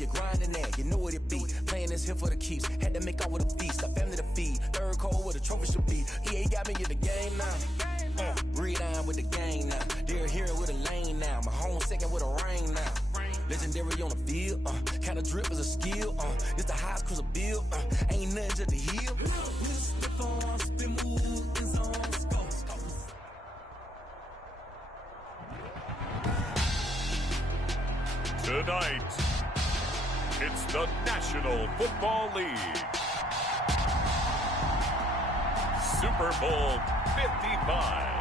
you're grinding that, you know what it be. Playing this here for the keeps, had to make out with a feast, a family to feed. Third cold where the trophy should be. EA got me in the game now. Read on with the gang now. They're here with a lane now. My home second with a rain now. Legendary on the field, kinda drip is a skill, it's the highest cruiser bill, ain't nothing to the hill. Tonight, it's the National Football League. Super Bowl 55.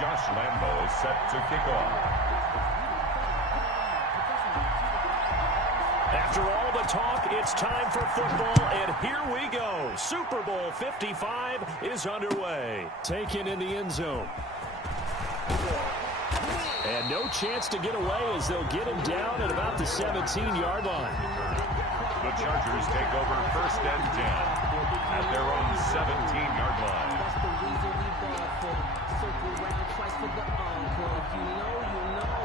Josh Lambo is set to kick off. After all the talk, it's time for football, and here we go. Super Bowl 55 is underway. Taken in the end zone. And no chance to get away as they'll get him down at about the 17-yard line. The Chargers take over 1st and 10 at their own 17-yard line. Circle around twice for the encore. If you know, you know.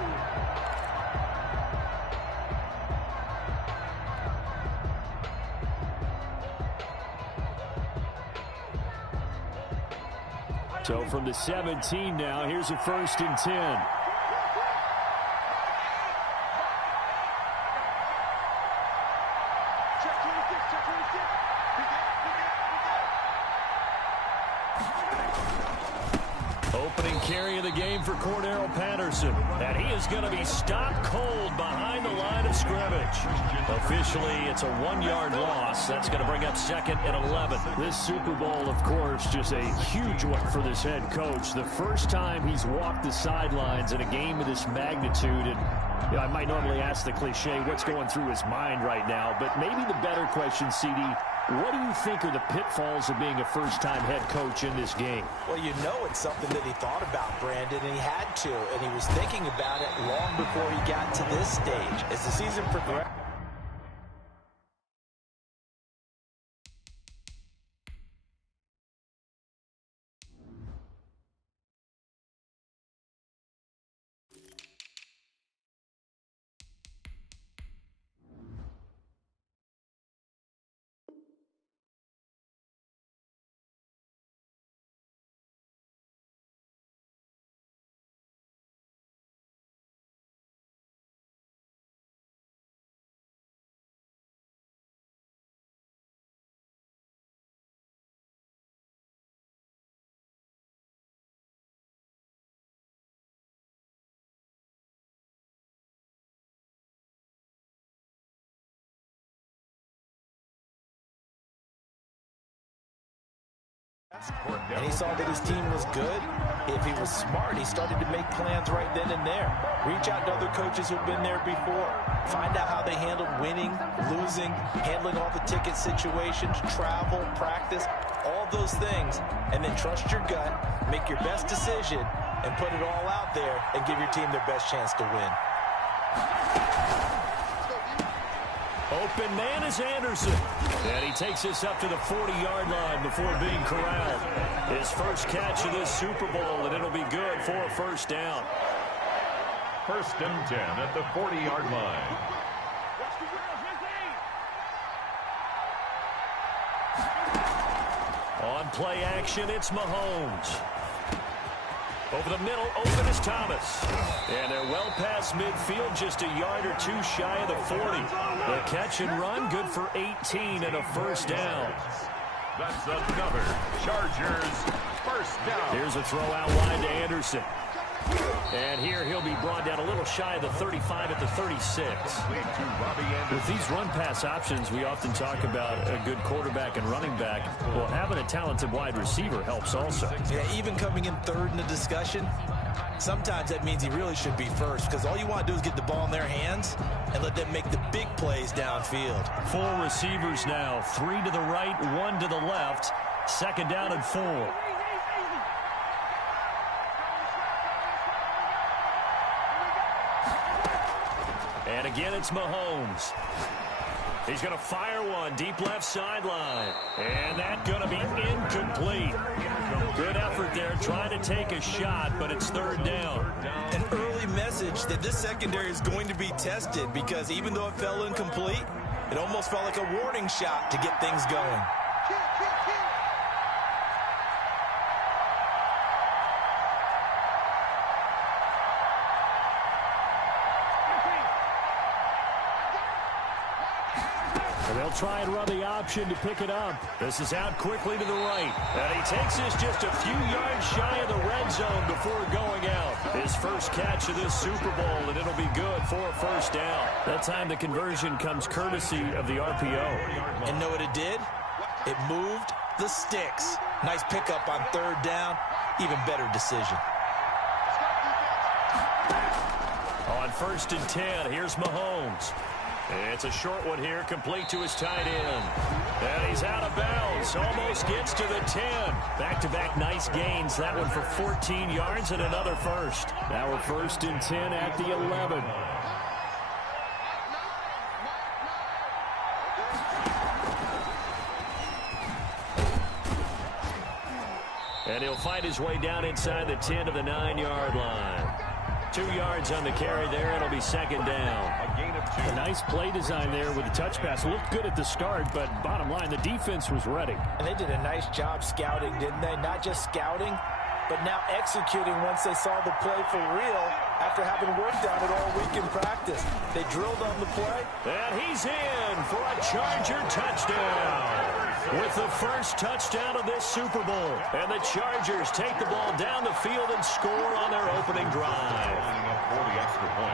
So from the 17 now, here's a 1st and 10. Opening carry of the game for Cordero Patterson. And he is going to be stopped cold behind the line of scrimmage. Officially, it's a 1-yard loss. That's going to bring up 2nd and 11. This Super Bowl, of course, just a huge one for this head coach. The first time he's walked the sidelines in a game of this magnitude. And you know, I might normally ask the cliche, what's going through his mind right now? But maybe the better question, CD, what do you think are the pitfalls of being a first-time head coach in this game? Well, you know it's something that he thought about, Brandon, and he had to. And he was thinking about it long before he got to this stage. As the season progressed, and he saw that his team was good. If he was smart, he started to make plans right then and there. Reach out to other coaches who've been there before. Find out how they handled winning, losing, handling all the ticket situations, travel, practice, all those things. And then trust your gut, make your best decision, and put it all out there and give your team their best chance to win. Open man is Anderson. And he takes us up to the 40-yard line before being corralled. His first catch of this Super Bowl, and it'll be good for a 1st down. 1st and 10 at the 40-yard line. On play action, it's Mahomes. Over the middle, open is Thomas. And they're well past midfield, just a yard or two shy of the 40. The catch and run, good for 18 and a 1st down. That's another Chargers 1st down. Here's a throw out wide to Anderson. And here he'll be brought down a little shy of the 35 at the 36. With these run-pass options, we often talk about a good quarterback and running back. Well, having a talented wide receiver helps also. Yeah, even coming in 3rd in the discussion, sometimes that means he really should be 1st, because all you want to do is get the ball in their hands and let them make the big plays downfield. 4 receivers now, 3 to the right, 1 to the left. 2nd down and 4. And again, it's Mahomes. He's going to fire one deep left sideline. And that's going to be incomplete. Good effort there trying to take a shot, but it's third down. An early message that this secondary is going to be tested because even though it fell incomplete, it almost felt like a warning shot to get things going. They'll try and run the option to pick it up. This is out quickly to the right. And he takes this just a few yards shy of the red zone before going out. His first catch of this Super Bowl, and it'll be good for a first down. That time the conversion comes courtesy of the RPO. And know what it did? It moved the sticks. Nice pickup on third down. Even better decision. On 1st and 10, here's Mahomes. It's a short one here, complete to his tight end. And he's out of bounds, almost gets to the 10. Back-to-back nice gains, that one for 14 yards and another first. Now we're 1st and 10 at the 11. And he'll find his way down inside the 10 to the 9-yard line. 2 yards on the carry there. It'll be second down. A gain of 2. A nice play design there with the touch pass. Looked good at the start, but bottom line, the defense was ready. And they did a nice job scouting, didn't they? Not just scouting, but now executing once they saw the play for real after having worked on it all week in practice. They drilled on the play. And he's in for a Charger touchdown. With the first touchdown of this Super Bowl. And the Chargers take the ball down the field and score on their opening drive.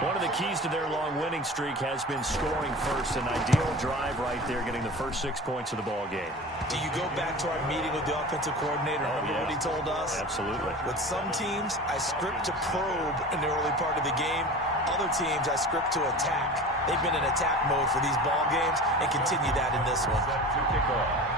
One of the keys to their long winning streak has been scoring first. An ideal drive right there, getting the first 6 points of the ball game. Do you go back to our meeting with the offensive coordinator? Remember what he told us? Absolutely. With some teams, I script to probe in the early part of the game. Other teams, I script to attack. They've been in attack mode for these ball games and continue that in this one. To kick off.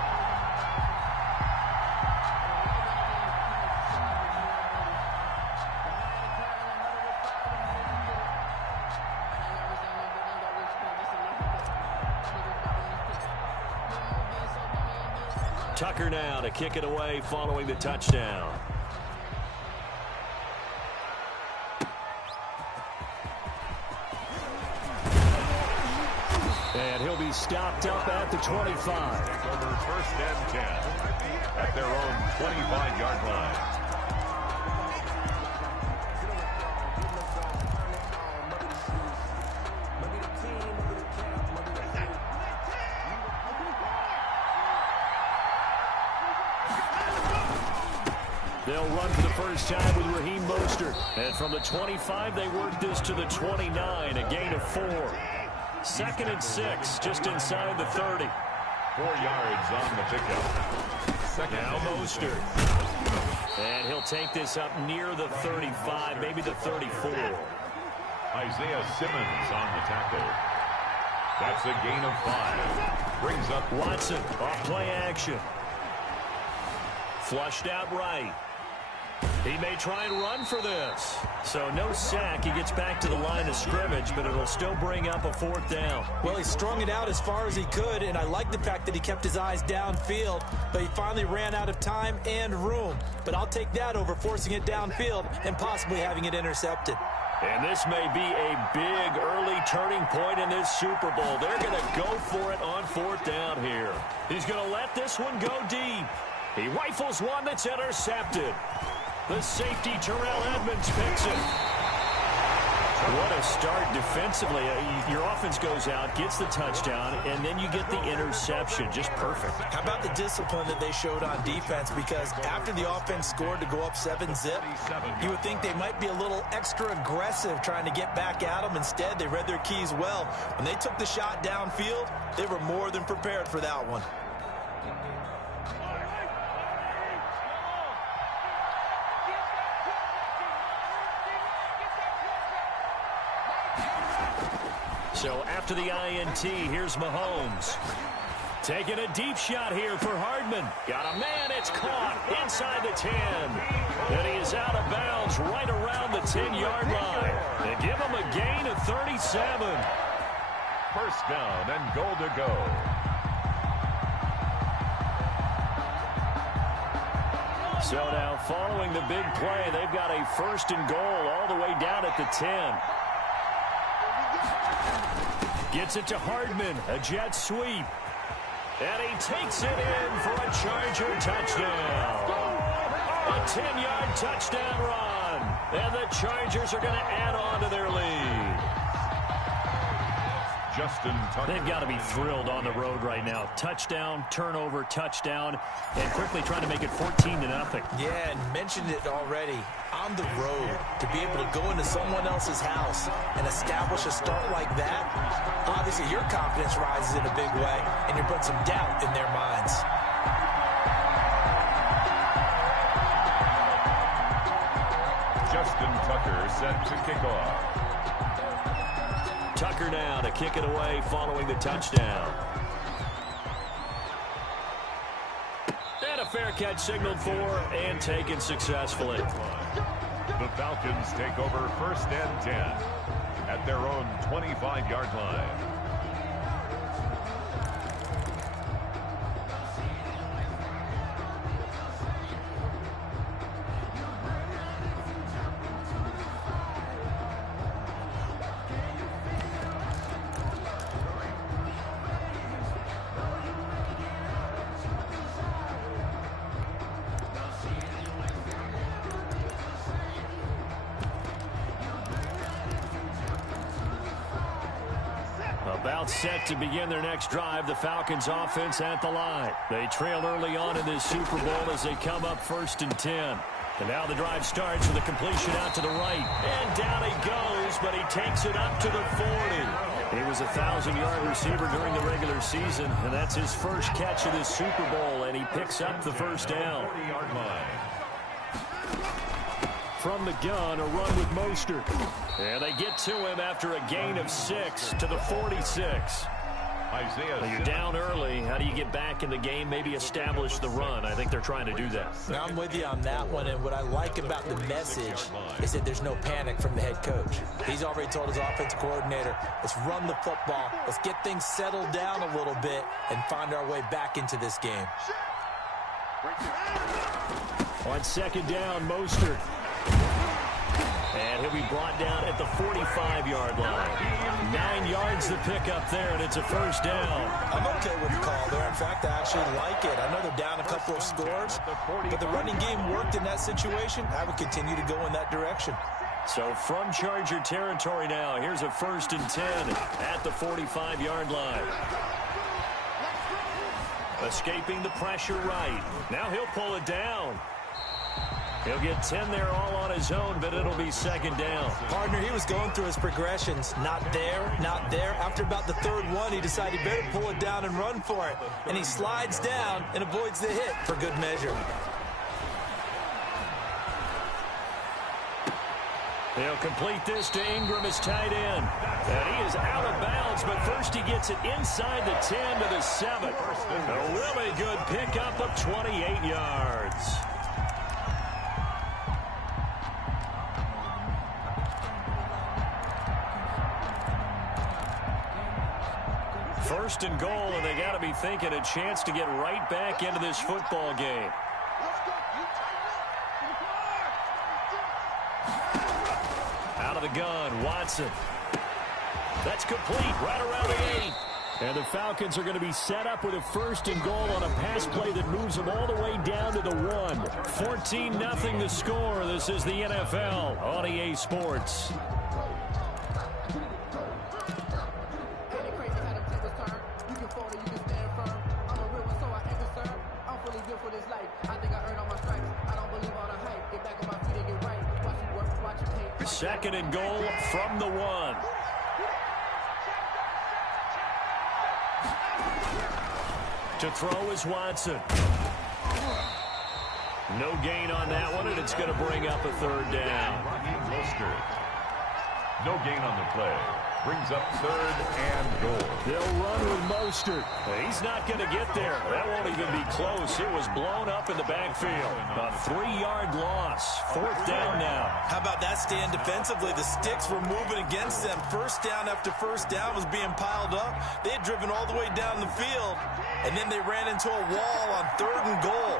Tucker now to kick it away following the touchdown. And he'll be stopped up at the 25. Over 1st and 10 at their own 25-yard line. They'll run for the first time with Raheem Mostert. And from the 25, they work this to the 29, a gain of 4. 2nd and 6, just inside the 30. 4 yards on the pickup. Now Mostert. And he'll take this up near the 35, maybe the 34. Isaiah Simmons on the tackle. That's a gain of 5. Brings up Watson off play action. Flushed out right. He may try and run for this. So no sack. He gets back to the line of scrimmage, but it'll still bring up a 4th down. Well, he strung it out as far as he could, and I like the fact that he kept his eyes downfield, but he finally ran out of time and room. But I'll take that over forcing it downfield and possibly having it intercepted. And this may be a big early turning point in this Super Bowl. They're going to go for it on 4th down here. He's going to let this one go deep. He rifles one that's intercepted. The safety, Terrell Edmonds, picks it. What a start defensively. Your offense goes out, gets the touchdown, and then you get the interception. Just perfect. How about the discipline that they showed on defense? Because after the offense scored to go up 7-zip, you would think they might be a little extra aggressive trying to get back at them. Instead, they read their keys well. When they took the shot downfield, they were more than prepared for that one. So after the INT, here's Mahomes. Taking a deep shot here for Hardman. Got a man, it's caught inside the 10. And he is out of bounds right around the 10-yard line. They give him a gain of 37. First down and goal to go. So now following the big play, they've got a first and goal all the way down at the 10. Gets it to Hardman, a jet sweep. And he takes it in for a Charger touchdown. A 10-yard touchdown run. And the Chargers are going to add on to their lead. Justin Tucker. They've got to be thrilled on the road right now. Touchdown, turnover, touchdown, and quickly trying to make it 14-0. Yeah, and mentioned it already. On the road, to be able to go into someone else's house and establish a start like that, obviously your confidence rises in a big way, and you're putting some doubt in their minds. Justin Tucker set to kick off. Tucker now to kick it away following the touchdown. And a fair catch signaled for and taken successfully. The Falcons take over first and 10 at their own 25-yard line. About set to begin their next drive, the Falcons offense at the line. They trail early on in this Super Bowl as they come up first and 10. And now the drive starts with a completion out to the right. And down he goes, but he takes it up to the 40. He was a 1,000-yard receiver during the regular season, and that's his first catch of this Super Bowl, and he picks up the first down. 40-yard line. From the gun, a run with Mostert. And they get to him after a gain of 6 to the 46. Isaiah, You're down early. How do you get back in the game? Maybe establish the run. I think they're trying to do that. Now, I'm with you on that one, and what I like about the message is that there's no panic from the head coach. He's already told his offensive coordinator, let's run the football, let's get things settled down a little bit and find our way back into this game. On second down, Mostert. And he'll be brought down at the 45-yard line. 9 yards to pick up there, and it's a first down. I'm okay with the call there. In fact, I actually like it. I know they're down a couple of scores, but the running game worked in that situation. I would continue to go in that direction. So from Charger territory now, here's a first and 10 at the 45-yard line. Escaping the pressure right. Now he'll pull it down. He'll get 10 there all on his own, but it'll be second down. Partner, he was going through his progressions. Not there, not there. After about the third one, he decided he better pull it down and run for it. And he slides down and avoids the hit for good measure. He'll complete this to Ingram, his tight end. And he is out of bounds, but first he gets it inside the 10 to the 7. A really good pickup of 28 yards. First and goal, and they got to be thinking a chance to get right back into this football game. Out of the gun, Watson. That's complete right around the 8. And the Falcons are going to be set up with a first and goal on a pass play that moves them all the way down to the 1. 14-0 the score. This is the NFL on EA Sports. Second and goal from the 1. To throw is Watson. No gain on that one, and it's going to bring up a third down. No gain on the play. brings up 3rd and goal. They'll run with Mostert. He's not going to get there. That won't even be close. It was blown up in the backfield. A 3-yard loss. 4th down now. How about that stand defensively? The sticks were moving against them. First down after first down was being piled up. They had driven all the way down the field, and then they ran into a wall on 3rd and goal.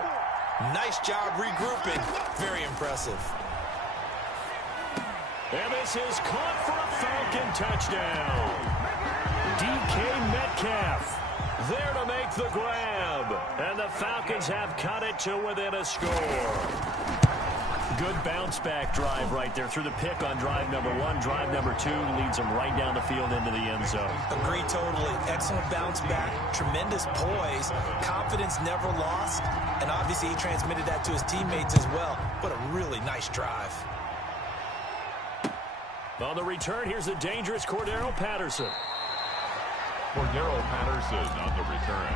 Nice job regrouping. Very impressive. And this is caught for a Falcon touchdown. DK Metcalf there to make the grab. And the Falcons have cut it to within a score. Good bounce-back drive right there through the pick on drive number 1. Drive number 2 leads them right down the field into the end zone. Agree totally. Excellent bounce-back, tremendous poise, confidence never lost, and obviously he transmitted that to his teammates as well. What a really nice drive. On the return, here's the dangerous Cordero Patterson. Cordero Patterson on the return.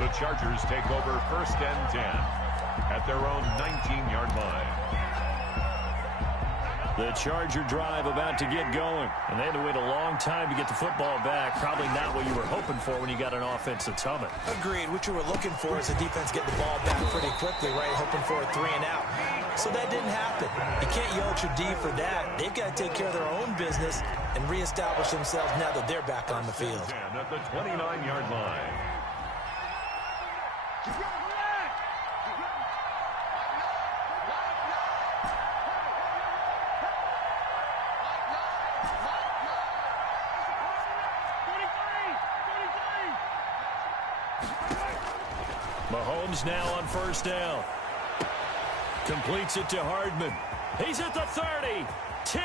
The Chargers take over 1st and 10 at their own 19-yard line. The Charger drive about to get going. And they had to wait a long time to get the football back. Probably not what you were hoping for when you got an offense that's humming. Agreed. What you were looking for is the defense getting the ball back pretty quickly, right? Hoping for a 3-and-out. So that didn't happen. You can't yell at your D for that. They've got to take care of their own business and reestablish themselves now that they're back on the field. At the 29-yard line. Mahomes now on 1st down. Completes it to Hardman. He's at the 30, 10,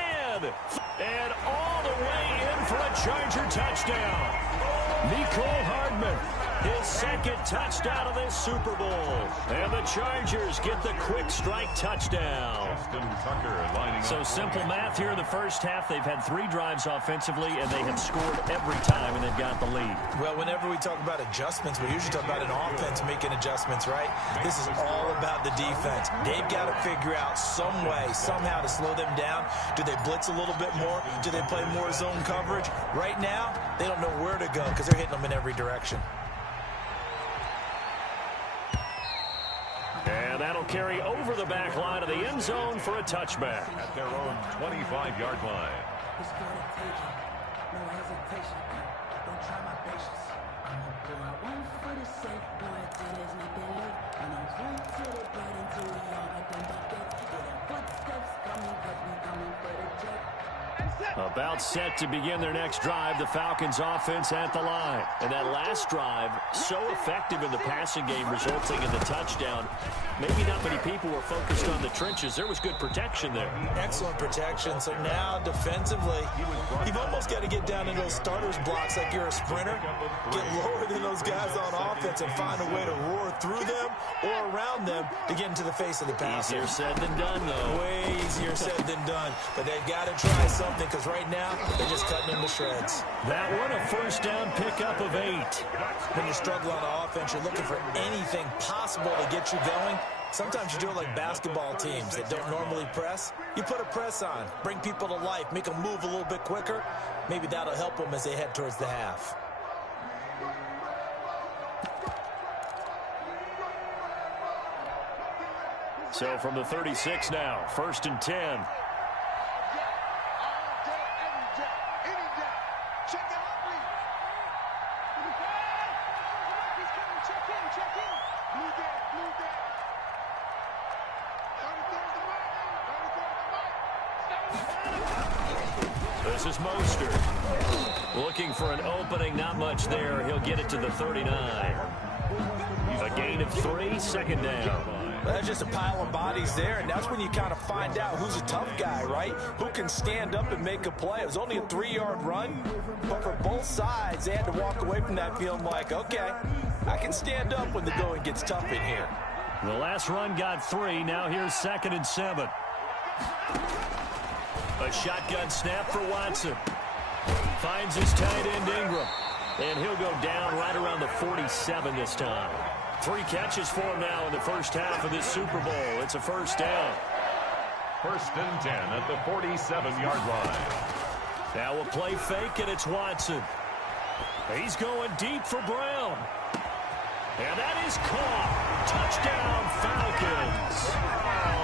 and all the way in for a Charger touchdown. Nicole Hardman, his 2nd touchdown of this Super Bowl. And the Chargers get the quick strike touchdown. So simple math here in the first half. They've had 3 drives offensively, and they have scored every time, and they've got the lead. Well, whenever we talk about adjustments, we usually talk about an offense making adjustments, right? This is all about the defense. They've got to figure out some way, somehow to slow them down. Do they blitz a little bit more? Do they play more zone coverage? Right now, they don't know where to go because they're hitting them in every direction. And that'll carry over the back line of the end zone for a touchback. At their own 25-yard line. About set to begin their next drive, the Falcons offense at the line. And that last drive, so effective in the passing game, resulting in the touchdown. Maybe not many people were focused on the trenches. There was good protection there. Excellent protection. So now, defensively, you've almost got to get down in those starters blocks like you're a sprinter. Get lower than those guys on offense and find a way to roar through them or around them to get into the face of the passer. Easier said than done, though. Way easier said than done. But they've got to try something because right now, they're just cutting them to shreds. That one, a 1st down pickup of 8. When you struggle on offense, you're looking for anything possible to get you going. Sometimes you do it like basketball teams that don't normally press. You put a press on, bring people to life, make them move a little bit quicker. Maybe that'll help them as they head towards the half. So from the 36 now, 1st and 10. This is Mostert. Looking for an opening, not much there. He'll get it to the 39. A gain of 3, 2nd down. That's just a pile of bodies there, and that's when you kind of find out who's a tough guy, right? Who can stand up and make a play. It was only a 3-yard run, but for both sides, they had to walk away from that feeling like, okay, I can stand up when the going gets tough in here. The last run got 3. Now here's 2nd and 7. A shotgun snap for Watson. Finds his tight end Ingram. And he'll go down right around the 47 this time. 3 catches for him now in the first half of this Super Bowl. It's a 1st down. 1st and 10 at the 47-yard line. Now a play fake, and it's Watson. He's going deep for Brown. And that is caught. Touchdown, Falcons.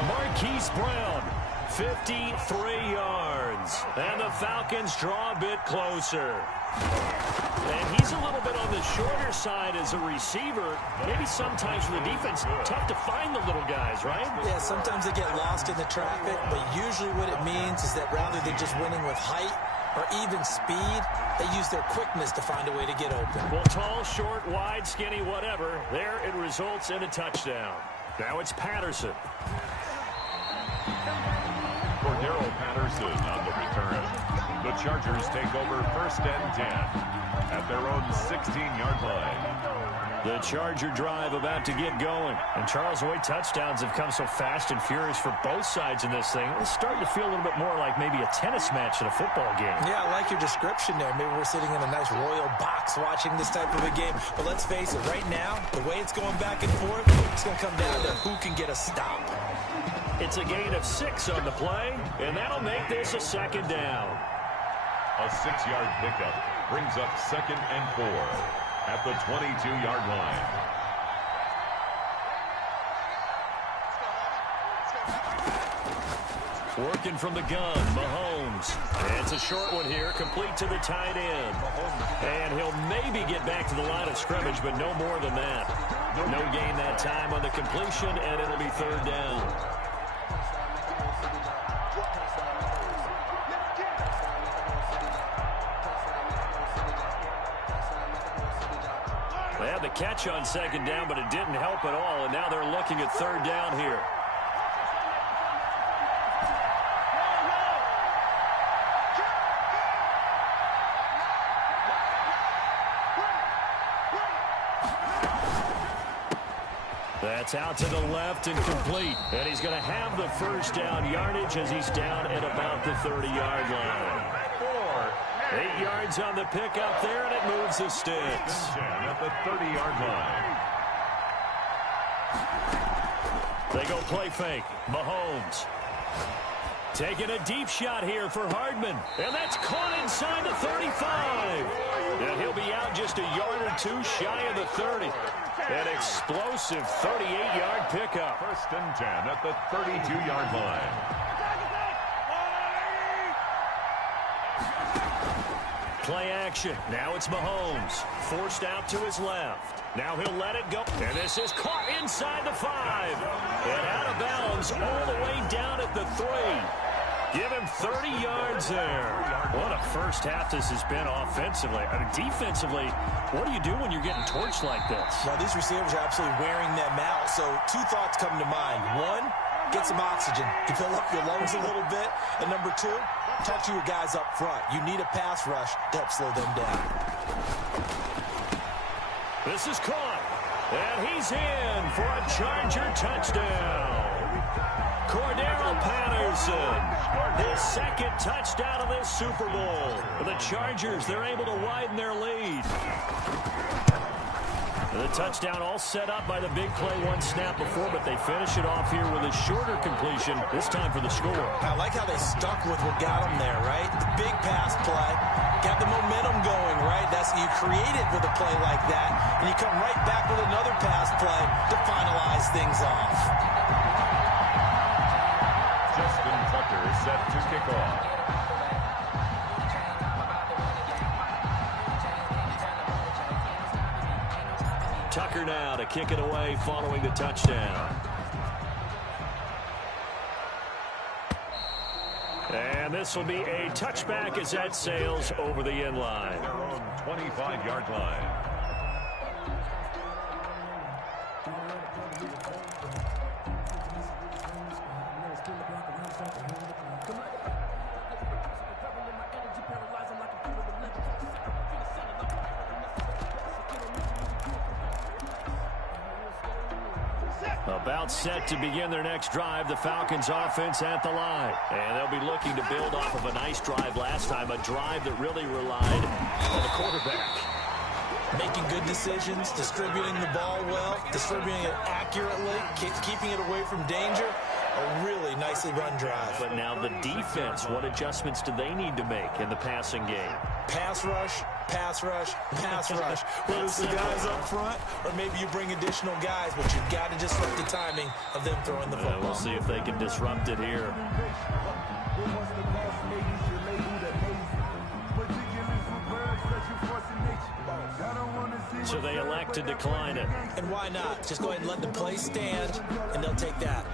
Marquise Brown, 53 yards. And the Falcons draw a bit closer. And he's a little bit on the shorter side as a receiver. Maybe sometimes for the defense, tough to find the little guys, right? Yeah, sometimes they get lost in the traffic, but usually what it means is that rather than just winning with height or even speed, they use their quickness to find a way to get open. Well, tall, short, wide, skinny, whatever. There it results in a touchdown. Now it's Patterson. Cordero Patterson on the return. The Chargers take over 1st and 10 at their own 16-yard line. The Charger drive about to get going. And Charles, the way touchdowns have come so fast and furious for both sides in this thing, it's starting to feel a little bit more like maybe a tennis match in a football game. Yeah, I like your description there. Maybe we're sitting in a nice royal box watching this type of a game. But let's face it, right now, the way it's going back and forth, it's going to come down to who can get a stop. It's a gain of 6 on the play, and that'll make this a 2nd down. A 6-yard pickup brings up 2nd and 4 at the 22-yard line. Working from the gun, Mahomes. And it's a short one here, complete to the tight end. And he'll maybe get back to the line of scrimmage, but no more than that. No gain that time on the completion, and it'll be 3rd down. They had the catch on 2nd down, but it didn't help at all, and now they're looking at 3rd down here. That's out to the left and complete. And he's going to have the 1st down yardage as he's down at about the 30-yard line. 8 yards on the pickup there, and it moves the sticks. At the 30-yard line. They go play fake. Mahomes taking a deep shot here for Hardman. And that's caught inside the 35. And he'll be out just a yard or 2 shy of the 30. An explosive 38-yard pickup. 1st and 10 at the 32-yard line. Play action. Now it's Mahomes. Forced out to his left. Now he'll let it go. And this is caught inside the 5. And out of bounds all the way down at the 3. Give him 30 yards there. What a first half this has been offensively. I mean, defensively, what do you do when you're getting torched like this? Well, these receivers are absolutely wearing them out. So 2 thoughts come to mind. 1, get some oxygen to fill up your lungs a little bit. And number 2, talk to your guys up front. You need a pass rush to help slow them down. This is caught. And he's in for a Charger touchdown. Cordero Patterson, his 2nd touchdown of this Super Bowl. The Chargers, they're able to widen their lead. The touchdown all set up by the big play 1 snap before, but they finish it off here with a shorter completion, this time for the score. I like how they stuck with what got them there, right? The big pass play, got the momentum going, right? That's you create it with a play like that, and you come right back with another pass play to finalize things off. Justin Tucker set to kick off. Tucker now to kick it away following the touchdown. And this will be a touchback as that sails over the end line. Their own 25-yard line. About set to begin their next drive, the Falcons offense at the line. And they'll be looking to build off of a nice drive last time, a drive that really relied on the quarterback. Making good decisions, distributing the ball well, distributing it accurately, keeping it away from danger. A really nicely run drive. But now the defense, what adjustments do they need to make in the passing game? Pass rush, pass rush, pass rush. Whether it's the guys up front or maybe you bring additional guys, but you've got to disrupt the timing of them throwing the football. We'll see if they can disrupt it here. So they elect to decline it. And why not? Just go ahead and let the play stand, and they'll take that.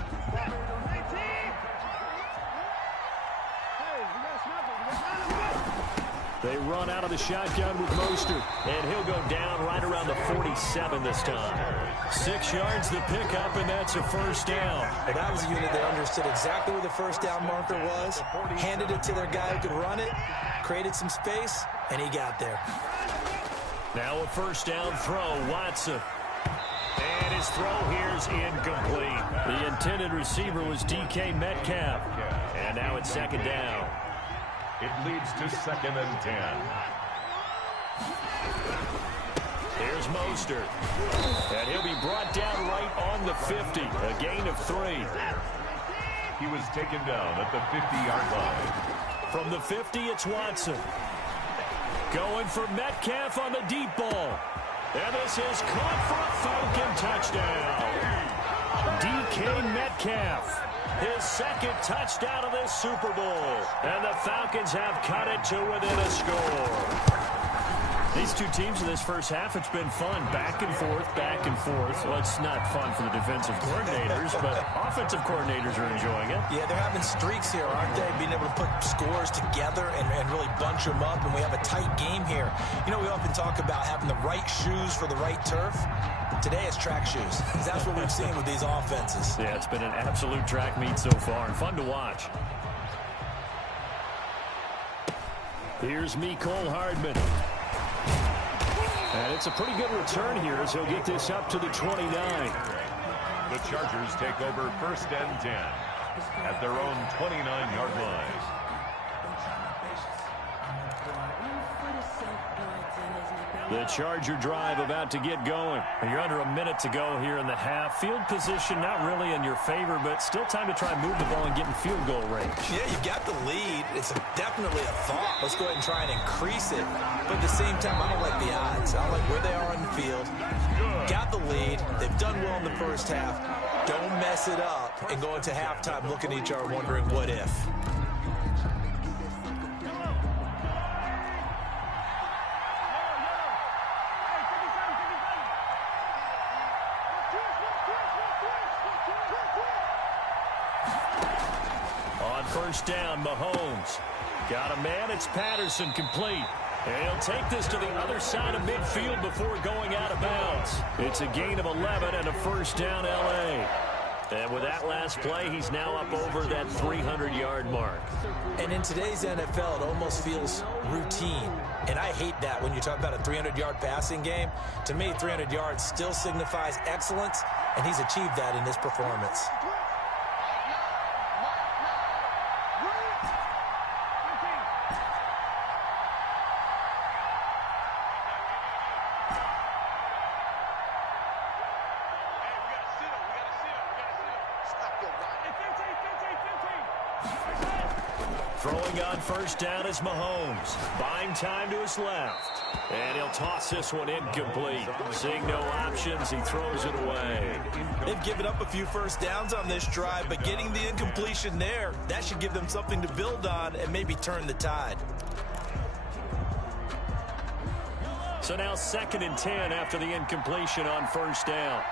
They run out of the shotgun with Mostert, and he'll go down right around the 47 this time. 6 yards the pickup, and that's a first down. Well, that was a unit that understood exactly where the first down marker was, handed it to their guy who could run it, created some space, and he got there. Now a first down throw, Watson. And his throw here is incomplete. The intended receiver was DK Metcalf. And now it's second down. It leads to 2nd and 10. Here's Mostert. And he'll be brought down right on the 50. A gain of 3. He was taken down at the 50-yard line. From the 50, it's Watson. Going for Metcalf on the deep ball. And this is caught for a Falcon touchdown. DK Metcalf, his 2nd touchdown of this Super Bowl. And the Falcons have cut it to within a score. These two teams in this first half, it's been fun. Back and forth, back and forth. Well, it's not fun for the defensive coordinators, but offensive coordinators are enjoying it. Yeah, they're having streaks here, aren't they? Being able to put scores together and really bunch them up, and we have a tight game here. You know, we often talk about having the right shoes for the right turf. Today it's track shoes. That's what we've seen with these offenses. Yeah, it's been an absolute track meet so far, and fun to watch. Here's Mecole Hardman. And it's a pretty good return here as he'll get this up to the 29. The Chargers take over 1st and 10 at their own 29-yard line. The Charger drive about to get going. You're under a minute to go here in the half. Field position not really in your favor, but still time to try and move the ball and get in field goal range. Yeah, you got the lead. It's definitely a thought. Let's go ahead and try and increase it. But at the same time, I don't like the odds. I don't like where they are on the field. Got the lead. They've done well in the first half. Don't mess it up and go into halftime looking at each other wondering what if. First down, Mahomes. Got a man, it's Patterson, complete. And he'll take this to the other side of midfield before going out of bounds. It's a gain of 11 and a first down, L.A. And with that last play, he's now up over that 300-yard mark. And in today's NFL, it almost feels routine. And I hate that when you talk about a 300-yard passing game. To me, 300 yards still signifies excellence, and he's achieved that in this performance. Throwing on first down is Mahomes. Buying time to his left. And he'll toss this one incomplete. Seeing no options, he throws it away. They've given up a few first downs on this drive, but getting the incompletion there, that should give them something to build on and maybe turn the tide. So now 2nd and 10 after the incompletion on first down.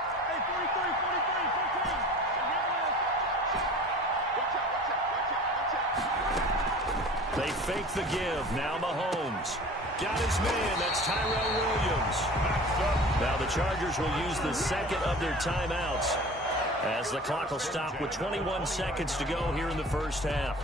They fake the give. Now Mahomes. Got his man. That's Tyrell Williams. Now the Chargers will use the 2nd of their timeouts as the clock will stop with 21 seconds to go here in the first half.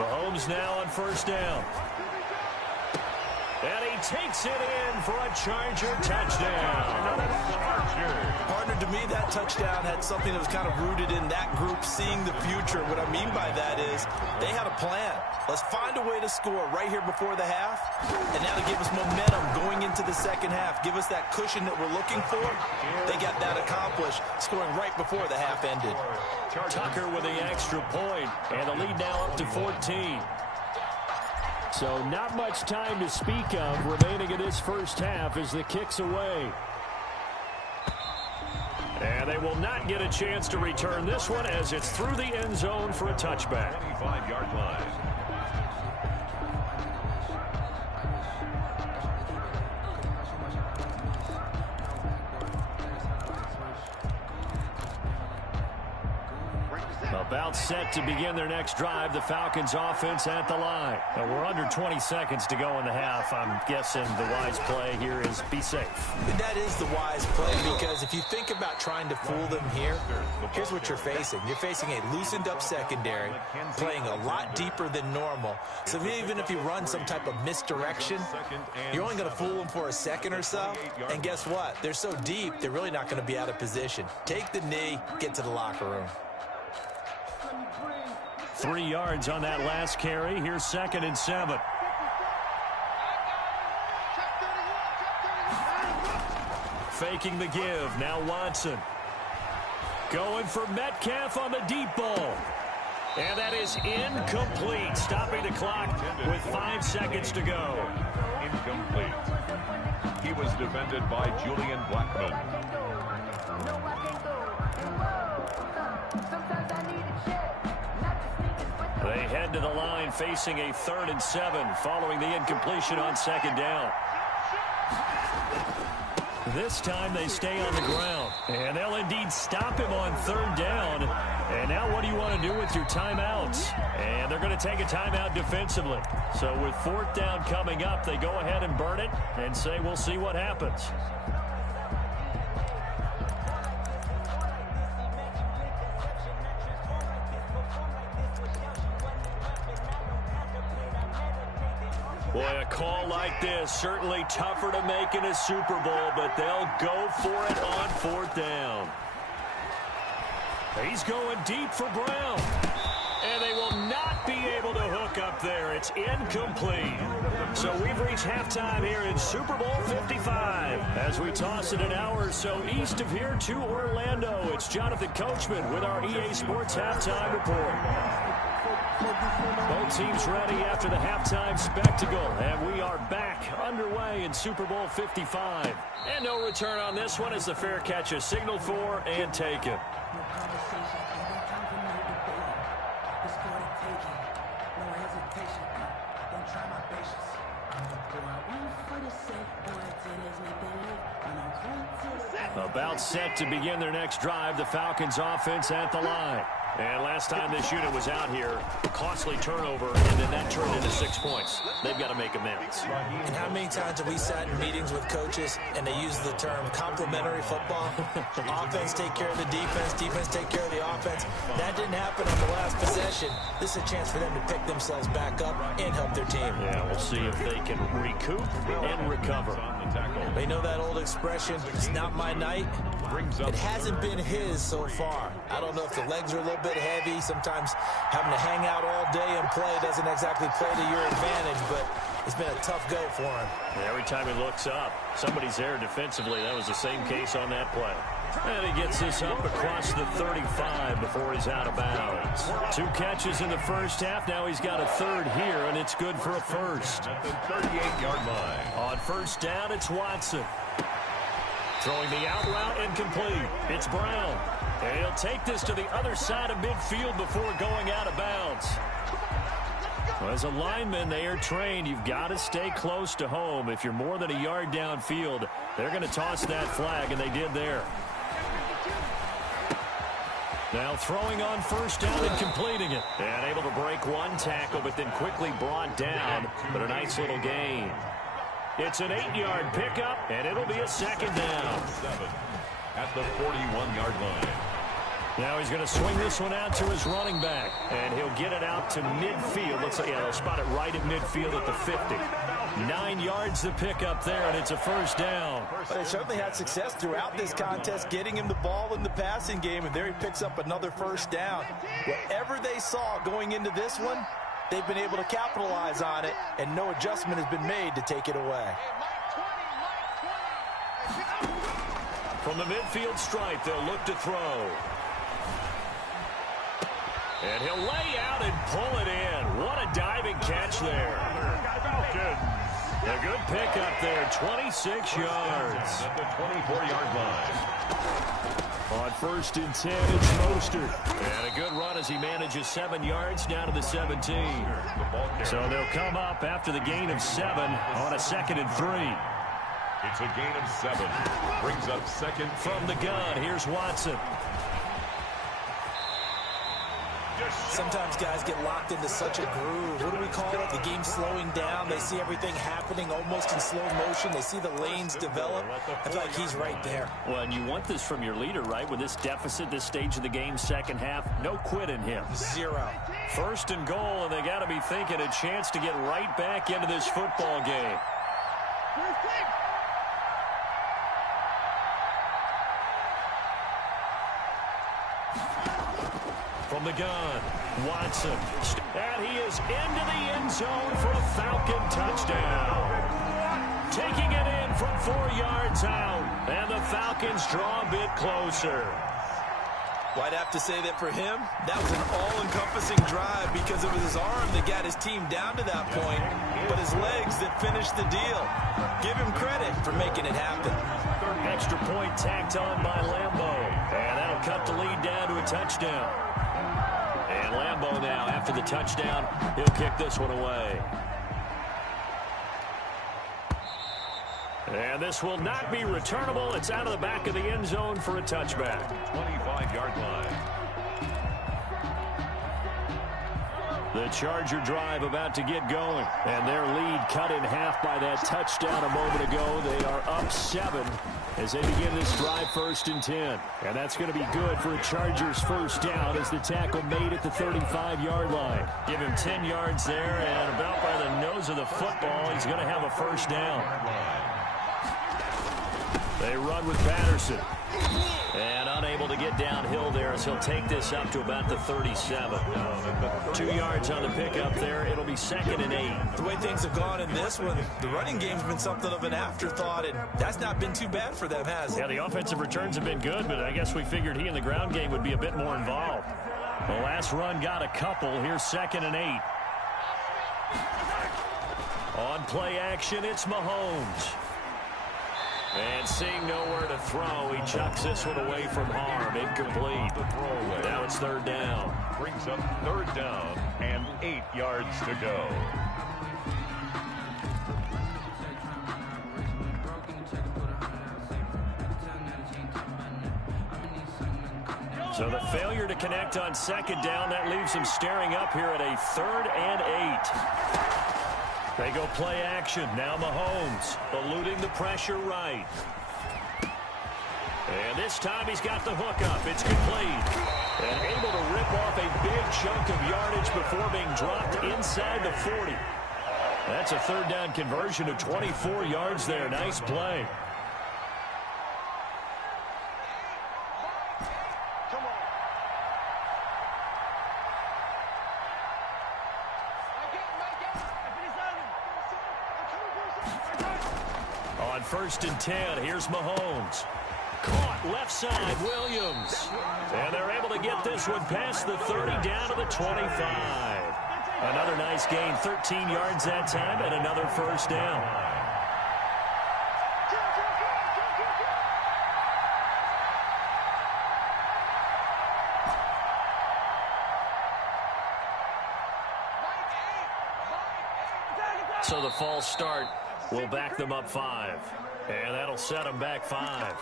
Mahomes now on first down. And he takes it in for a Charger touchdown. Partner, to me, that touchdown had something that was kind of rooted in that group seeing the future. What I mean by that is they had a plan. Let's find a way to score right here before the half, and that'll give us momentum going into the second half. Give us that cushion that we're looking for. They got that accomplished, scoring right before the half ended. Tucker with the extra point, and the lead now up to 14. So not much time to speak of remaining in this first half as the kick's away. And they will not get a chance to return this one as it's through the end zone for a touchback. 25-yard line. About set to begin their next drive, the Falcons offense at the line. Now we're under 20 seconds to go in the half. I'm guessing the wise play here is be safe. That is the wise play, because if you think about trying to fool them here, here's what you're facing. You're facing a loosened up secondary, playing a lot deeper than normal. So even if you run some type of misdirection, you're only going to fool them for a second or so. And guess what? They're so deep, they're really not going to be out of position. Take the knee, get to the locker room. 3 yards on that last carry. Here's 2nd and 7. Faking the give. Now Watson. Going for Metcalf on the deep ball. And that is incomplete. Stopping the clock with 5 seconds to go. Incomplete. He was defended by Julian Blackman. They head to the line facing a 3rd and 7 following the incompletion on 2nd down. This time they stay on the ground, and they'll indeed stop him on 3rd down. And now what do you want to do with your timeouts? And they're going to take a timeout defensively. So with 4th down coming up, they go ahead and burn it and say we'll see what happens. Boy, a call like this, certainly tougher to make in a Super Bowl, but they'll go for it on 4th down. He's going deep for Brown. And they will not be able to hook up there. It's incomplete. So we've reached halftime here in Super Bowl 55. As we toss it an hour or so east of here to Orlando, it's Jonathan Coachman with our EA Sports Halftime Report. Both teams ready after the halftime spectacle, and we are back underway in Super Bowl 55. And no return on this one as the fair catch is signaled for and taken. About set to begin their next drive, the Falcons offense at the line. And last time this unit was out here, a costly turnover, and then that turned into 6 points. They've got to make amends. And how many times have we sat in meetings with coaches and they use the term complementary football? Offense take care of the defense, defense take care of the offense. That didn't happen on the last possession. This is a chance for them to pick themselves back up and help their team. Yeah, we'll see if they can recoup and recover. They know that old expression, it's not my night. It hasn't been his so far. I don't know if the legs are a little bit heavy. Sometimes having to hang out all day and play doesn't exactly play to your advantage, but it's been a tough go for him. Every time he looks up, somebody's there defensively. That was the same case on that play. And he gets this up across the 35 before he's out of bounds. 2 catches in the first half. Now he's got a 3rd here, and it's good for a first. At the 38-yard line. On first down, it's Watson. Throwing the out route incomplete. It's Brown. And he'll take this to the other side of midfield before going out of bounds. Well, as a lineman, they are trained. You've got to stay close to home. If you're more than a yard downfield, they're going to toss that flag, and they did there. Now throwing on first down and completing it. And able to break 1 tackle, but then quickly brought down. But a nice little gain. It's an 8-yard pickup, and it'll be a 2nd down. At the 41-yard line. Now he's going to swing this one out to his running back, and he'll get it out to midfield. Looks like, yeah, they'll spot it right at midfield at the 50. 9 yards to pick up there, and it's a first down. But they certainly had success throughout this contest, getting him the ball in the passing game, and there he picks up another first down. Whatever they saw going into this one, they've been able to capitalize on it, and no adjustment has been made to take it away. From the midfield stripe, they'll look to throw. And he'll lay out and pull it in. What a diving catch there. A good pickup there, 26 yards. At the 24-yard line. On 1st and 10, it's Mostert. And a good run as he manages 7 yards down to the 17. So they'll come up after the gain of 7 on a 2nd and 3. It's a gain of 7. Brings up 2nd. From the gun, here's Watson. Sometimes guys get locked into such a groove. What do we call it? The game slowing down. They see everything happening almost in slow motion. They see the lanes develop. I feel like he's right there. Well, and you want this from your leader, right? With this deficit, this stage of the game, second half, no quit in him. 0. 1st and goal, and they got to be thinking a chance to get right back into this football game. From the gun, Watson. And he is into the end zone for a Falcon touchdown. Taking it in from 4 yards out. And the Falcons draw a bit closer. Well, I'd have to say that for him, that was an all-encompassing drive because it was his arm that got his team down to that point, but his legs that finished the deal. Give him credit for making it happen. Extra point tacked on by Lambeau. And that'll cut the lead down to a touchdown. And Lambeau now, after the touchdown, he'll kick this one away. And this will not be returnable. It's out of the back of the end zone for a touchback. 25-yard line. The Charger drive about to get going. And their lead cut in half by that touchdown a moment ago. They are up 7 as they begin this drive 1st and 10. And that's going to be good for a Chargers first down as the tackle made at the 35-yard line. Give him 10 yards there, and about by the nose of the football, he's going to have a first down. They run with Patterson. And unable to get downhill there as he'll take this up to about the 37. 2 yards on the pickup there. It'll be 2nd and 8. The way things have gone in this one, the running game's been something of an afterthought, and that's not been too bad for them, has it? Yeah, the offensive returns have been good, but I guess we figured he in the ground game would be a bit more involved. The last run got a couple. Here's 2nd and 8. On play action, it's Mahomes. And seeing nowhere to throw, he chucks this one away from harm. Incomplete. Now it's 3rd down. Brings up 3rd down and 8 yards to go. So the failure to connect on 2nd down, that leaves him staring up here at a 3rd and 8. They go play action. Now Mahomes eluding the pressure right. And this time he's got the hook up. It's complete. And able to rip off a big chunk of yardage before being dropped inside the 40. That's a 3rd down conversion of 24 yards there. Nice play. On 1st and 10, here's Mahomes. Caught left side, Williams. And they're able to get this one past the 30 down to the 25. Another nice gain, 13 yards that time, and another first down. So the false start will back them up 5. And that'll set them back 5.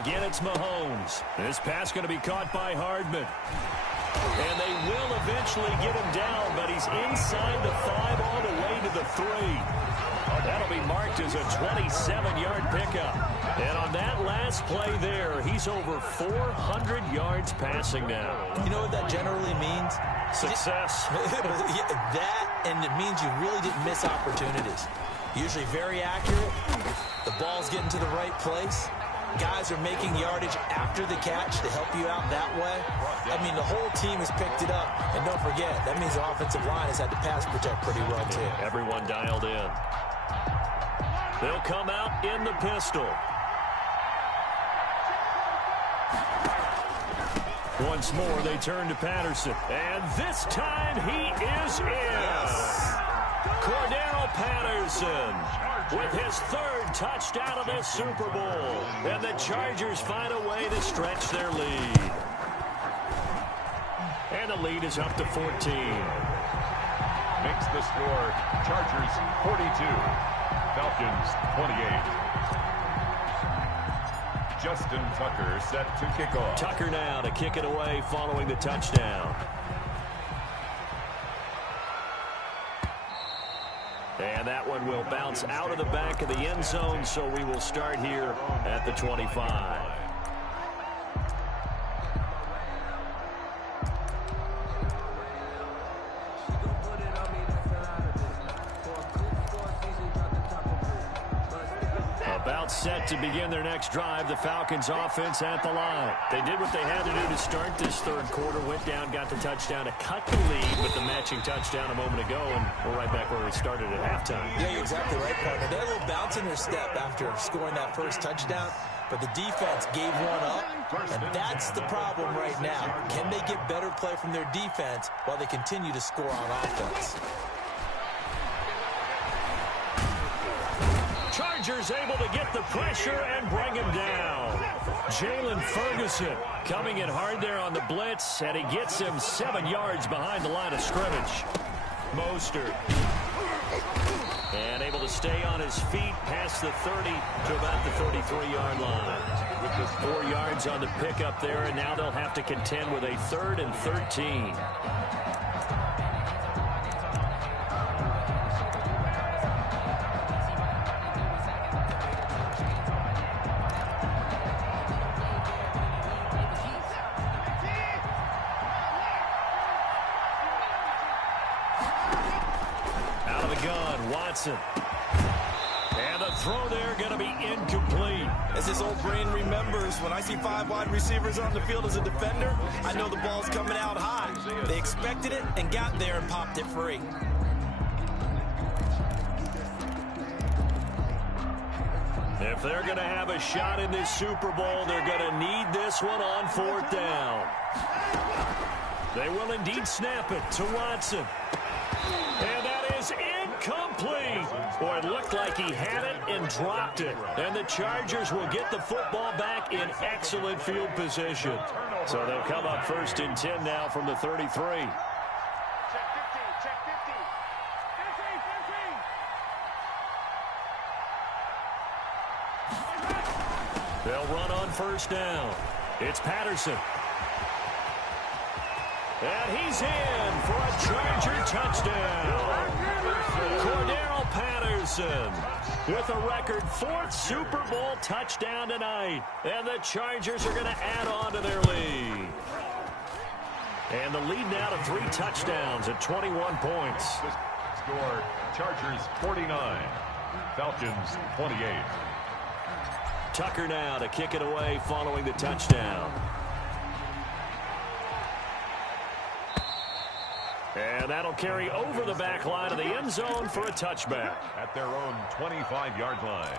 again, it's Mahomes. This pass going to be caught by Hardman. And they will eventually get him down, but he's inside the 5 all the way to the 3. That'll be marked as a 27-yard pickup. And on that last play there, he's over 400 yards passing now. You know what that generally means? Success. That, and it means you really didn't miss opportunities. Usually very accurate. The ball's getting to the right place. Guys are making yardage after the catch to help you out that way. I mean, the whole team has picked it up. And don't forget, that means the offensive line has had to pass protect pretty well, too. Everyone dialed in. They'll come out in the pistol. Once more, they turn to Patterson. And this time, he is in. Yes. Cordero Patterson with his 3rd touchdown of this Super Bowl. And the Chargers find a way to stretch their lead. And the lead is up to 14. Makes the score Chargers 42, Falcons 28. Justin Tucker set to kick off. Tucker now to kick it away following the touchdown. And that one will bounce out of the back of the end zone, so we will start here at the 25. About set to begin their next drive, the Falcons offense at the line. They did what they had to do to start this 3rd quarter, went down, got the touchdown to cut the lead with the matching touchdown a moment ago, and we're right back where we started at halftime. Yeah, you're exactly right, partner. They had a little bounce in their step after scoring that first touchdown, but the defense gave one up, and that's the problem right now. Can they get better play from their defense while they continue to score on offense? Chargers able to get the pressure and bring him down. Jalen Ferguson coming in hard there on the blitz, and he gets him 7 yards behind the line of scrimmage. Mostert. And able to stay on his feet past the 30 to about the 33-yard line. With just 4 yards on the pickup there, and now they'll have to contend with a 3rd and 13. And the throw there going to be incomplete. As his old brain remembers, when I see 5 wide receivers on the field as a defender, I know the ball's coming out high. They expected it and got there and popped it free. If they're going to have a shot in this Super Bowl, they're going to need this one on 4th down. They will indeed snap it to Watson. And that is incomplete. Boy, it looked like he had it and dropped it. And the Chargers will get the football back in excellent field position. So they'll come up 1st and 10 now from the 33. They'll run on 1st down. It's Patterson. And he's in for a Charger touchdown. Cordero Patterson with a record 4th Super Bowl touchdown tonight. And the Chargers are going to add on to their lead. And the lead now to 3 touchdowns at 21 points. Score, Chargers 49, Falcons 28. Tucker now to kick it away following the touchdown. And that'll carry over the back line of the end zone for a touchback. At their own 25-yard line.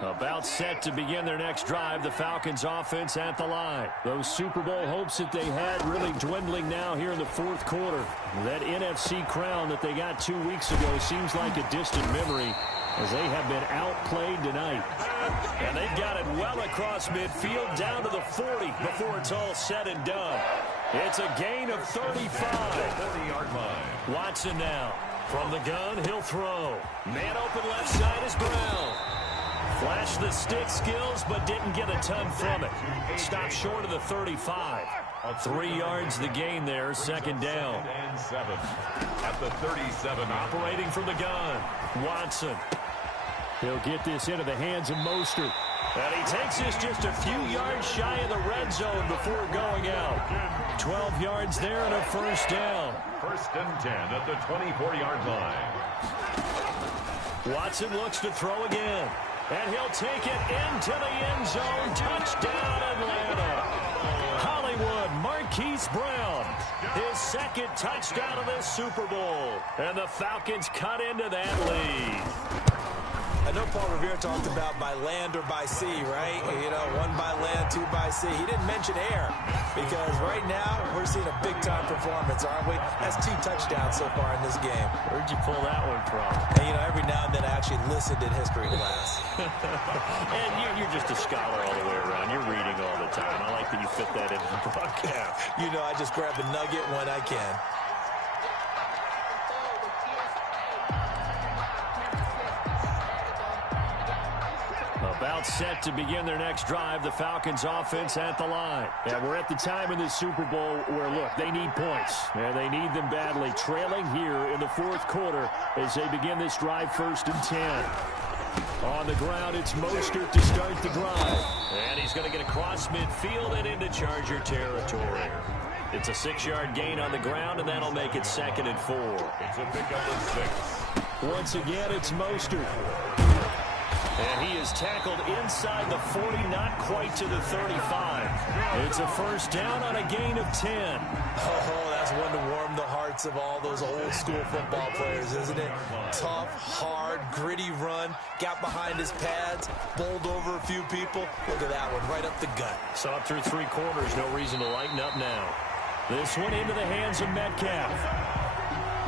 About set to begin their next drive, the Falcons offense at the line. Those Super Bowl hopes that they had really dwindling now here in the 4th quarter. That NFC crown that they got 2 weeks ago seems like a distant memory, as they have been outplayed tonight. And they've got it well across midfield down to the 40 before it's all said and done. It's a gain of 35. 40-yard line. Watson now. From the gun, he'll throw. Man open left side is Brown. Flashed the stick skills, but didn't get a ton from it. Stopped short of the 35. 3 yards the gain there, second down. And 7 at the 37. Operating from the gun, Watson. He'll get this into the hands of Mostert. And he takes this just a few yards shy of the red zone before going out. 12 yards there and a first down. 1st and 10 at the 24-yard line. Watson looks to throw again. And he'll take it into the end zone. Touchdown, Atlanta. Hollywood, Marquise Brown. His second touchdown of this Super Bowl. And the Falcons cut into that lead. I know Paul Revere talked about by land or by sea, right? You know, 1 by land, 2 by sea. He didn't mention air because right now we're seeing a big-time performance, aren't we? That's 2 touchdowns so far in this game. Where'd you pull that one from? And, you know, every now and then I actually listened in history class. And you're just a scholar all the way around. You're reading all the time. I like that you fit that into the broadcast. You know, I just grab the nugget when I can. About set to begin their next drive, the Falcons offense at the line. Yeah, we're at the time in the Super Bowl where, look, they need points. And they need them badly. Trailing here in the 4th quarter as they begin this drive, 1st and 10. On the ground, it's Mostert to start the drive. And he's going to get across midfield and into Charger territory. It's a 6-yard gain on the ground, and that'll make it 2nd and 4. It's a pickup of 6. Once again, it's Mostert. And he is tackled inside the 40, not quite to the 35. It's a first down on a gain of 10. Oh, that's one to warm the hearts of all those old school football players, isn't it? Tough, hard, gritty run, got behind his pads, bowled over a few people. Look at that one, right up the gut. Saw it through 3 quarters, no reason to lighten up now. This one into the hands of Metcalf.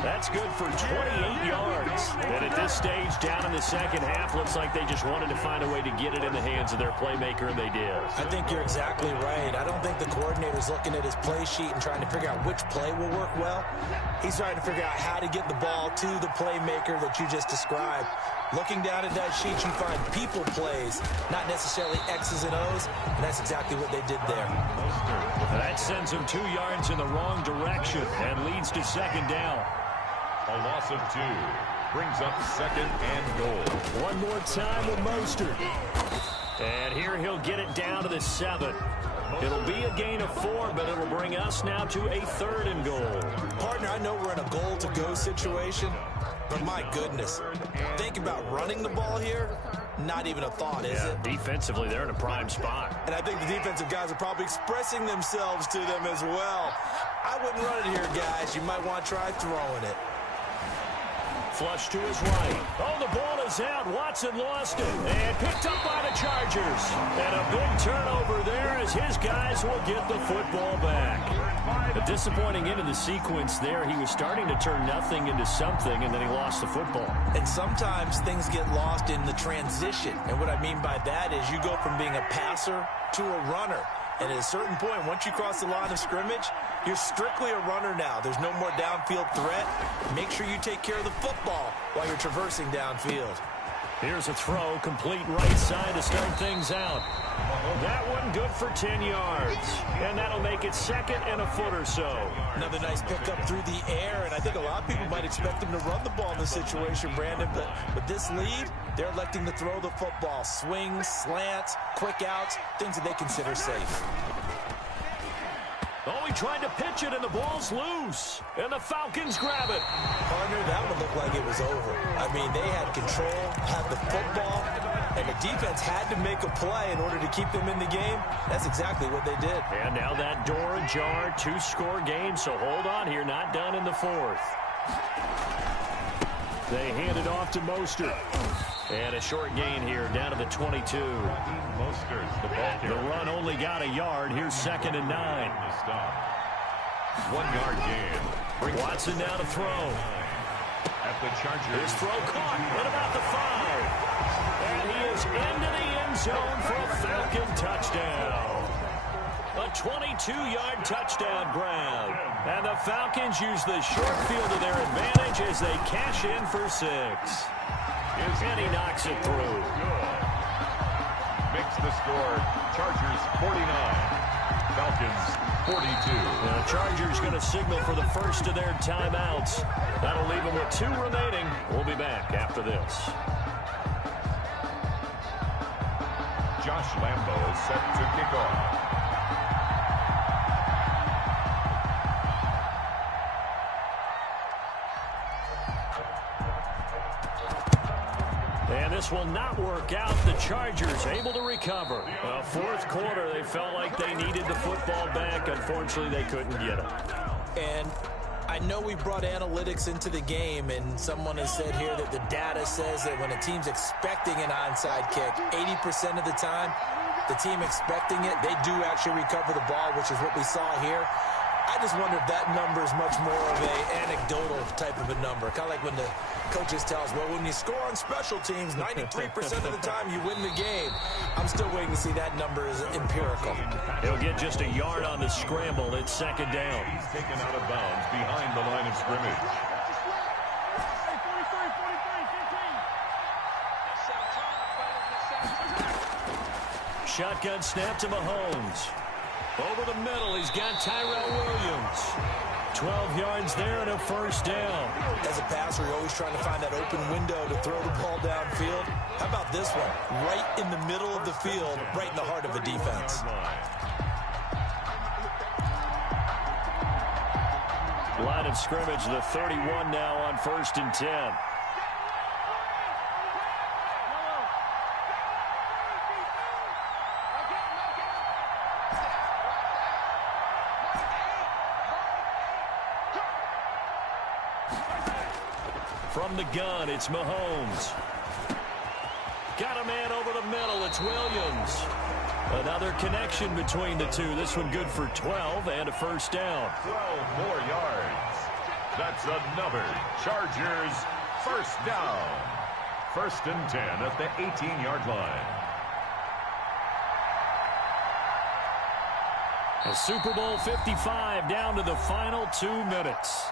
That's good for 28 yards. And at this stage, down in the second half, looks like they just wanted to find a way to get it in the hands of their playmaker, and they did. I think you're exactly right. I don't think the coordinator's looking at his play sheet and trying to figure out which play will work well. He's trying to figure out how to get the ball to the playmaker that you just described. Looking down at that sheet, you find people plays, not necessarily X's and O's, and that's exactly what they did there. That sends him 2 yards in the wrong direction and leads to second down. A loss of 2 brings up 2nd and goal. One more time with Mostert. And here he'll get it down to the 7. It'll be a gain of 4, but it'll bring us now to a 3rd and goal. Partner, I know we're in a goal-to-go situation, but my goodness, think about running the ball here. Not even a thought, is it? Defensively, they're in a prime spot. And I think the defensive guys are probably expressing themselves to them as well. I wouldn't run it here, guys. You might want to try throwing it. Flush to his right. Oh, the ball is out. Watson lost it. And picked up by the Chargers. And a big turnover there as his guys will get the football back. A disappointing end of the sequence there. He was starting to turn nothing into something, and then he lost the football. And sometimes things get lost in the transition. And what I mean by that is you go from being a passer to a runner. And at a certain point, once you cross the line of scrimmage, you're strictly a runner now. There's no more downfield threat. Make sure you take care of the football while you're traversing downfield. Here's a throw, complete right side to start things out. That one good for 10 yards. And that'll make it 2nd and a foot or so. Another nice pickup through the air, and I think a lot of people might expect him to run the ball in this situation, Brandon, but with this lead, they're electing to throw the football. Swings, slants, quick outs, things that they consider safe. Oh, he tried to pitch it, and the ball's loose. And the Falcons grab it. Partner, that one looked like it was over. I mean, they had control, had the football, and the defense had to make a play in order to keep them in the game. That's exactly what they did. And now that door ajar, 2-score game, so hold on here, not done in the 4th. They hand it off to Mostert. And a short gain here, down to the 22. Mostert, the ball The run only got a yard. Here's 2nd and 9. 1 yard gain. Watson now to throw. At the Chargers. His throw caught at about the 5. And he is into the end zone for a Falcon touchdown. A 22-yard touchdown grab. And the Falcons use the short field to their advantage as they cash in for 6. And he knocks it through. Makes the score Chargers 49, Falcons 42. The Chargers going to signal for the first of their timeouts. That'll leave them with 2 remaining. We'll be back after this. Josh Lambo is set to kick off. And this will not work out. The Chargers able to recover. Fourth quarter, they felt like they needed the football back. Unfortunately, they couldn't get it. And I know we brought analytics into the game, and someone has said here that the data says that when a team's expecting an onside kick, 80% of the time, the team expecting it, they do actually recover the ball, which is what we saw here. I just wonder if that number is much more of an anecdotal type of a number. Kind of like when the coaches tell us, well, when you score on special teams, 93% of the time you win the game. I'm still waiting to see that number is empirical. He'll get just a yard on the scramble. It's second down. He's taken out of bounds behind the line of scrimmage. Shotgun snap to Mahomes. Over the middle, he's got Tyrell Williams. 12 yards there and a first down. As a passer, you're always trying to find that open window to throw the ball downfield. How about this one? Right in the middle of the field, right in the heart of a defense. Line of scrimmage, the 31 now on 1st and 10. From the gun, it's Mahomes. Got a man over the middle. It's Williams. Another connection between the two. This one good for 12 and a first down. 12 more yards. That's another Chargers first down. 1st and 10 at the 18-yard line. A Super Bowl 55 down to the final 2 minutes.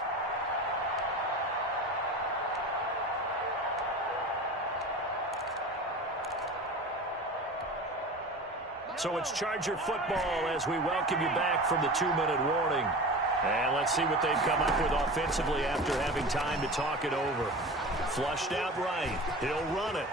So it's Charger football as we welcome you back from the 2-minute warning. And let's see what they've come up with offensively after having time to talk it over. Flushed out right. He'll run it.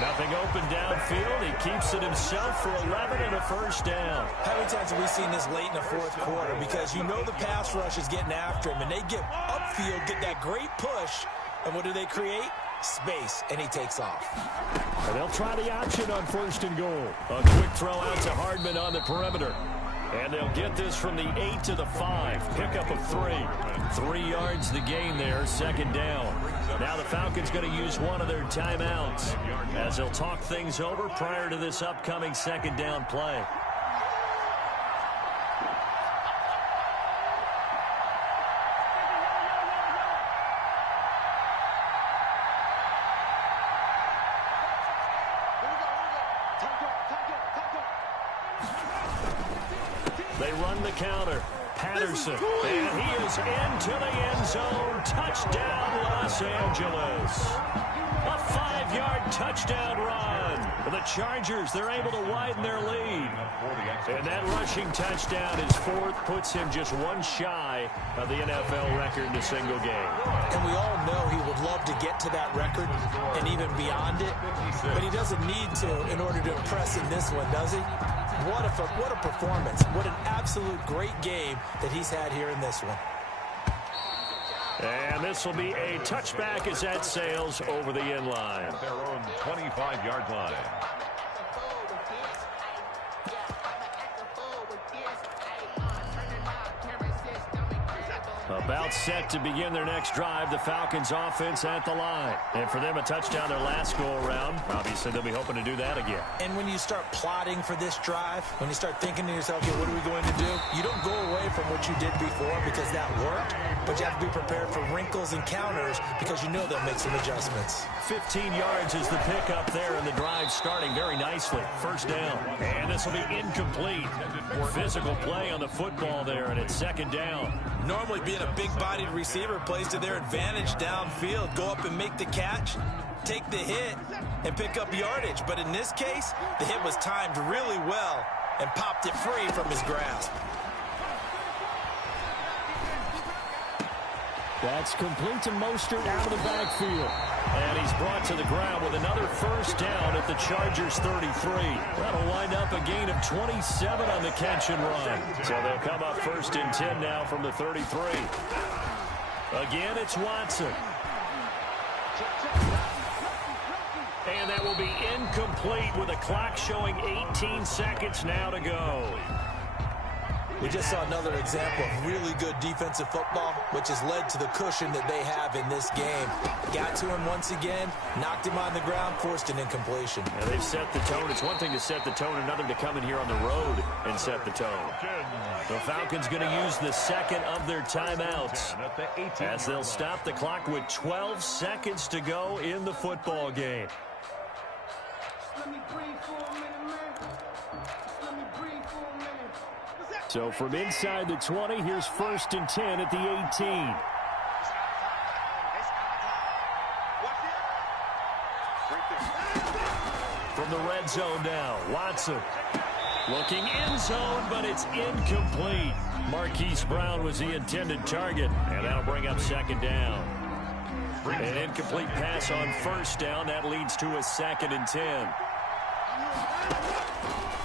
Nothing open downfield. He keeps it himself for 11 and a first down. How many times have we seen this late in the fourth quarter? Because you know the pass rush is getting after him, and they get upfield, get that great push, and what do they create? Space, and he takes off. And they'll try the option on 1st and goal. A quick throw out to Hardman on the perimeter. And they'll get this from the 8 to the 5. Pickup of 3. 3 yards the gain there, 2nd down. Now the Falcons going to use one of their timeouts as they'll talk things over prior to this upcoming 2nd down play. They run the counter. Patterson. And he is into the end zone. Touchdown, Los Angeles. A 5-yard touchdown run. The Chargers, they're able to widen their lead. And that rushing touchdown is 4th, puts him just one shy of the NFL record in a single game. And we all know he would love to get to that record and even beyond it. But he doesn't need to in order to impress in this one, does he? What a performance. What an absolute great game that he's had here in this one. And this will be a touchback as that sails over the end line. Their own 25-yard line. A About set to begin their next drive. The Falcons offense at the line. And for them, a touchdown their last go-around. Obviously, they'll be hoping to do that again. And when you start plotting for this drive, when you start thinking to yourself, okay, what are we going to do? You don't go away from what you did before because that worked, but you have to be prepared for wrinkles and counters because you know they'll make some adjustments. 15 yards is the pickup there, and the drive starting very nicely. First down. And this will be incomplete. Physical play on the football there, and it's second down. Normally being a big-bodied receiver plays to their advantage downfield. Go up and make the catch, take the hit, and pick up yardage. But in this case, the hit was timed really well and popped it free from his grasp. That's complete to Mostert out of the backfield. And he's brought to the ground with another first down at the Chargers 33. That'll wind up a gain of 27 on the catch and run. So they'll come up first and 10 now from the 33. Again, it's Watson. And that will be incomplete with the clock showing 18 seconds now to go. We just saw another example of really good defensive football, which has led to the cushion that they have in this game. Got to him once again, knocked him on the ground, forced an incompletion. And they've set the tone. It's one thing to set the tone, another to come in here on the road and set the tone. The Falcons going to use the second of their timeouts as they'll stop the clock with 12 seconds to go in the football game. So from inside the 20, here's first and 10 at the 18. From the red zone now, Watson. Looking end zone, but it's incomplete. Marquise Brown was the intended target, and that'll bring up second down. An incomplete pass on first down. That leads to a second and 10.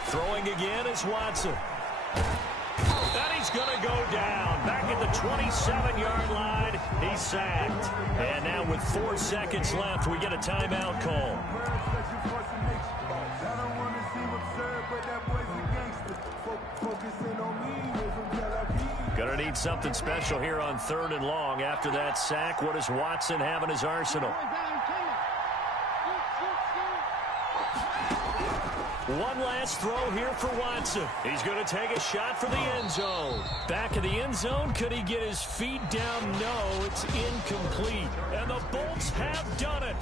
Throwing again is Watson. And he's going to go down. Back at the 27-yard line, he's sacked. And now with 4 seconds left, we get a timeout call. Going to need something special here on 3rd and long. After that sack, what does Watson have in his arsenal? One last throw here for Watson. He's going to take a shot for the end zone. Back in the end zone, could he get his feet down? No, it's incomplete. And the Bolts have done it.